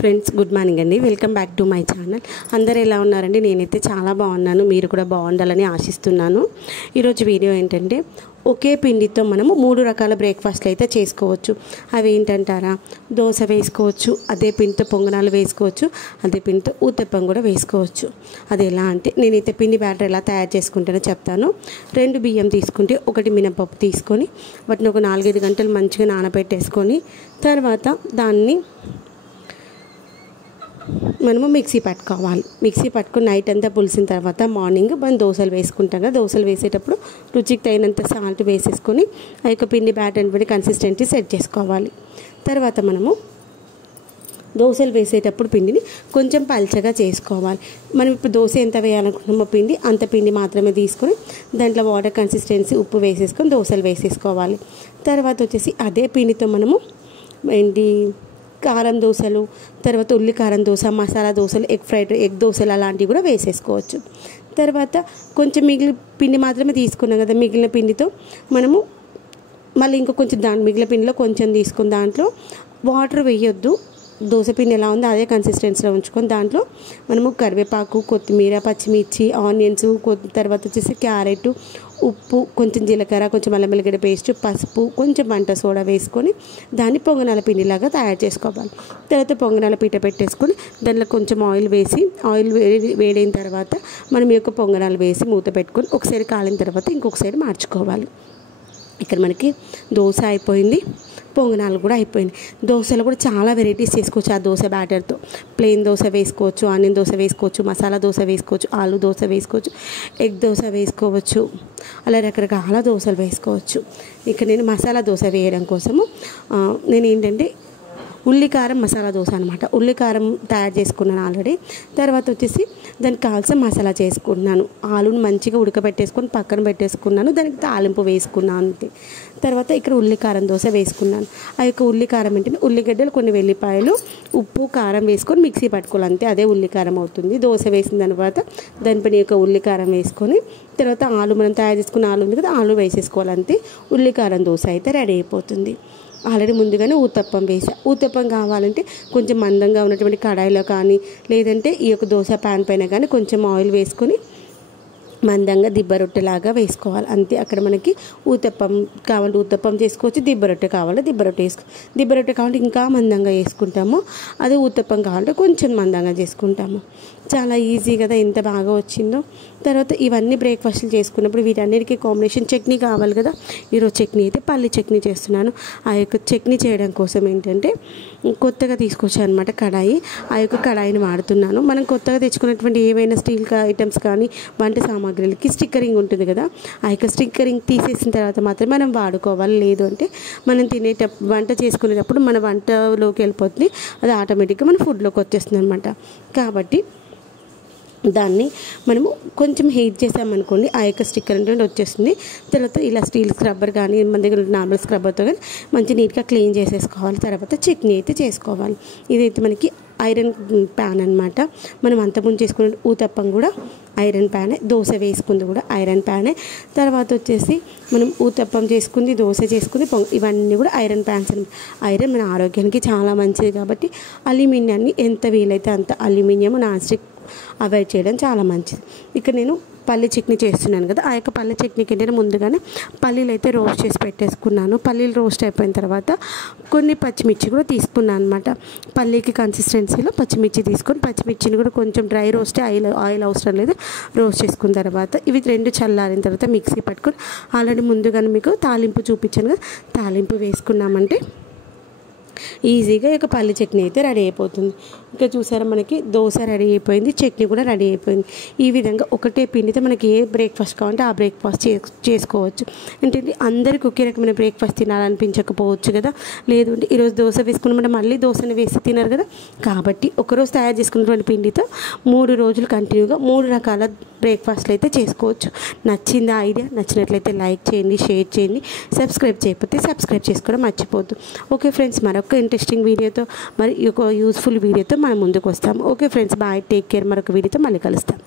Friends good morning అండి. Welcome back to my channel. అందరూ ఎలా ఉన్నారండి? నేనైతే చాలా బాగున్నాను. మీరు కూడా బాగుండాలని ఆశిస్తున్నాను. ఈరోజు వీడియో ఏంటంటే ఒకే పిండితో మనము 3 రకాల బ్రేక్ఫాస్ట్లు అయితే చేసుకోవచ్చు. అవి ఏంటంటారా? దోశ వేసుకోవచ్చు, అదే పిండితో పొంగనాలు వేసుకోవచ్చు, అదే పిండితో ఊతప్పం కూడా వేసుకోవచ్చు. అది ఎలా అంటే నేనైతే పిండి బ్యాటర్ ఎలా తయారు చేసుకుంటానో చెప్తాను. 2 బియ్యం తీసుకుంటే 1 మినపప్పు తీసుకొని వాటిని ఒక 4-5 గంటలు మంచిగా నానబెట్టేసుకొని తర్వాత దాన్ని మనము మిక్సీ పట్టుకోవాలి. మిక్సీ పట్టుకొని నైట్ అంతా పులిసిన తర్వాత మార్నింగ్ మనం దోశలు వేసుకుంటాం కదా. దోశలు వేసేటప్పుడు రుచికి తగినంత సాల్ట్ వేసేసుకొని ఆ యొక్క పిండి బ్యాటర్ బట్టి కన్సిస్టెన్సీ సెట్ చేసుకోవాలి. తర్వాత మనము దోశలు వేసేటప్పుడు పిండిని కొంచెం పల్చగా చేసుకోవాలి. మనం ఇప్పుడు దోశ ఎంత వేయాలనుకుంటున్నామో పిండి అంత పిండి మాత్రమే తీసుకొని దాంట్లో వాటర్ కన్సిస్టెన్సీ ఉప్పు వేసేసుకొని దోశలు వేసేసుకోవాలి. తర్వాత వచ్చేసి అదే పిండితో మనము కారం దోశలు, తర్వాత ఉల్లి కారం దోశ, మసాలా దోశలు, ఎగ్ దోశలు అలాంటివి కూడా వేసేసుకోవచ్చు. తర్వాత కొంచెం మిగిలిన పిండి మాత్రమే తీసుకున్నాం కదా, మిగిలిన పిండితో మనము మళ్ళీ కొంచెం మిగిలిన పిండిలో కొంచెం తీసుకుని దాంట్లో వాటర్ వేయొద్దు. దోశపిండి ఎలా ఉందో అదే కన్సిస్టెన్సీలో ఉంచుకొని దాంట్లో మనము కరివేపాకు, కొత్తిమీర, పచ్చిమిర్చి, ఆనియన్స్, తర్వాత వచ్చేసి క్యారెట్, ఉప్పు, కొంచెం జీలకర్ర, కొంచెం అల్లం వెల్లిగడ్డ పేస్ట్, పసుపు, కొంచెం వంట సోడా వేసుకొని దాన్ని పొంగనాల పిండిలాగా తయారు చేసుకోవాలి. తర్వాత పొంగనాల పీట పెట్టేసుకొని దాంట్లో కొంచెం ఆయిల్ వేసి వేడైన తర్వాత మనం ఈ యొక్క పొంగనాలు వేసి మూత పెట్టుకొని ఒకసారి కాలిన తర్వాత ఇంకొకసారి మార్చుకోవాలి. ఇక్కడ మనకి దోశ అయిపోయింది, పొంగనాలు కూడా అయిపోయింది. దోశలు కూడా చాలా వెరైటీస్ చేసుకోవచ్చు. ఆ దోశ బ్యాటర్తో ప్లెయిన్ దోశ వేసుకోవచ్చు, ఆనియన్ దోశ వేసుకోవచ్చు, మసాలా దోశ వేసుకోవచ్చు, ఆలు దోశ వేసుకోవచ్చు, ఎగ్ దోశ వేసుకోవచ్చు, అలా రకరకాల దోశలు వేసుకోవచ్చు. ఇక్కడ నేను మసాలా దోశ వేయడం కోసము నేను ఏంటంటే ఉల్లికారం మసాలా దోశ అనమాట. ఉల్లికారం తయారు చేసుకున్నాను ఆల్రెడీ. తర్వాత వచ్చేసి దానికి కావాల్సిన మసాలా చేసుకున్నాను. ఆలుని మంచిగా ఉడకబెట్టేసుకొని పక్కన పెట్టేసుకున్నాను, దానికి తాలింపు వేసుకున్నాను అంతే. తర్వాత ఇక్కడ ఉల్లికారం దోశ వేసుకున్నాను. ఆ యొక్క ఉల్లికారం అంటే ఉల్లిగడ్డలు, కొన్ని వెల్లిపాయలు, ఉప్పు, కారం వేసుకొని మిక్సీ పట్టుకోవాలి అంతే. అదే ఉల్లికారం అవుతుంది. దోశ వేసిన తర్వాత దానిపైన యొక్క ఉల్లికారం వేసుకొని తర్వాత మనం తయారు చేసుకున్న ఆలు ఉంది కదా, ఆలు వేసేసుకోవాలి అంతే. ఉల్లికారం దోశ అయితే రెడీ అయిపోతుంది. ఆల్రెడీ ముందుగానే ఊతప్పం వేసా. ఊతప్పం కావాలంటే కొంచెం మందంగా ఉన్నటువంటి కడాయిలో కానీ లేదంటే ఈ యొక్క దోశ ప్యాన్ పైన కానీ కొంచెం ఆయిల్ వేసుకొని మందంగా దిబ్బ రొట్టెలాగా వేసుకోవాలి అంతే. అక్కడ మనకి ఊతప్పం కావాలంటే ఊతప్పం చేసుకోవచ్చు, దిబ్బ రొట్టె కావాలంటే దిబ్బ రొట్టె కావాలంటే ఇంకా మందంగా వేసుకుంటాము. అదే ఊతప్పం కావాలంటే కొంచెం మందంగా చేసుకుంటాము. చాలా ఈజీ కదా, ఎంత బాగా వచ్చిందో. తర్వాత ఇవన్నీ బ్రేక్ఫాస్ట్లు చేసుకున్నప్పుడు వీటన్నిటికీ కాంబినేషన్ చట్నీ కావాలి కదా. ఈరోజు చట్నీ అయితే పల్లి చట్నీ చేస్తున్నాను. ఆ యొక్క చట్నీ చేయడం కోసం ఏంటంటే కొత్తగా తీసుకొచ్చాను అనమాట కడాయి. ఆ యొక్క కడాయిని వాడుతున్నాను. మనం కొత్తగా తెచ్చుకున్నటువంటి ఏవైనా స్టీల్ ఐటమ్స్ కానీ వంట సామాగ్రికి స్టిక్కరింగ్ ఉంటుంది కదా, ఆ యొక్క స్టిక్కరింగ్ తీసేసిన తర్వాత మాత్రం మనం వాడుకోవాలి. లేదు అంటే మనం వంట చేసుకునేటప్పుడు మన వంటలోకి వెళ్ళిపోతుంది, అది ఆటోమేటిక్గా మన ఫుడ్లోకి వచ్చేస్తుంది అనమాట. కాబట్టి దాన్ని మనము కొంచెం హీట్ చేసామనుకోండి, ఆ యొక్క స్టిక్కర్ అంటే వచ్చేస్తుంది. తర్వాత ఇలా స్టీల్ స్క్రబ్బర్ కానీ మన దగ్గర నార్మల్ స్క్రబ్బర్తో కానీ మంచి నీట్గా క్లీన్ చేసేసుకోవాలి. తర్వాత చట్నీ అయితే చేసుకోవాలి. ఇదైతే మనకి ఐరన్ ప్యాన్ అనమాట. మనం అంతకుముందు చేసుకునే ఊతప్పం కూడా ఐరన్ ప్యానే, దోశ వేసుకుంది కూడా ఐరన్ ప్యానే. తర్వాత వచ్చేసి మనం ఊతప్పం చేసుకుంది, దోశ చేసుకుంది, ఇవన్నీ కూడా ఐరన్ ప్యాన్స్ అనమాట. ఐరన్ మన ఆరోగ్యానికి చాలా మంచిది కాబట్టి అల్యూమినియాన్ని ఎంత వీలైతే అంత అల్యూమినియం, నాన్ స్టిక్ అవాయిడ్ చేయడం చాలా మంచిది. ఇక్కడ నేను పల్లి చట్నీ చేస్తున్నాను కదా, ఆ యొక్క పల్లి చట్నీకి ఏంటంటే ముందుగానే పల్లీలు అయితే రోస్ట్ చేసి పెట్టేసుకున్నాను. పల్లీలు రోస్ట్ అయిపోయిన తర్వాత కొన్ని పచ్చిమిర్చి కూడా తీసుకున్నాను అనమాట. పల్లీకి కన్సిస్టెన్సీలో పచ్చిమిర్చి తీసుకొని పచ్చిమిర్చిని కూడా కొంచెం డ్రై రోస్ట్, ఆయిల్ అవసరం లేదు, రోస్ట్ చేసుకున్న తర్వాత ఇవి 2 చల్లారిన తర్వాత మిక్సీ పట్టుకొని ఆల్రెడీ ముందుగానే మీకు తాలింపు చూపించాను కదా, తాలింపు వేసుకున్నామంటే ఈజీగా ఈ యొక్క పల్లి చట్నీ అయితే రెడీ అయిపోతుంది. ఇంకా చూసారా మనకి దోశ రెడీ అయిపోయింది, చట్నీ కూడా రెడీ అయిపోయింది. ఈ విధంగా ఒకటే పిండితో మనకి ఏ బ్రేక్ఫాస్ట్ కావాలంటే ఆ బ్రేక్ఫాస్ట్ చేసుకోవచ్చు. ఏంటంటే అందరికీ ఒకే రకమైన బ్రేక్ఫాస్ట్ తినాలనిపించకపోవచ్చు కదా. లేదు అంటే ఈరోజు దోశ వేసుకున్నామంటే మళ్ళీ దోశని వేసి తినరు కదా. కాబట్టి ఒకరోజు తయారు చేసుకున్నటువంటి పిండితో 3 రోజులు కంటిన్యూగా 3 రకాల బ్రేక్ఫాస్ట్లు అయితే చేసుకోవచ్చు. నచ్చిందా ఐడియా? నచ్చినట్లయితే లైక్ చేయండి, షేర్ చేయండి, సబ్స్క్రైబ్ చేయకపోతే సబ్స్క్రైబ్ చేసుకోవడం మర్చిపోద్దు. ఓకే ఫ్రెండ్స్, మరొక ఇంట్రెస్టింగ్ వీడియోతో మరి ఒక యూస్ఫుల్ వీడియోతో మనం ముందుకు వస్తాం. Okay friends, bye, take care. మరొక వీడియోతో మళ్ళీ కలుస్తాం.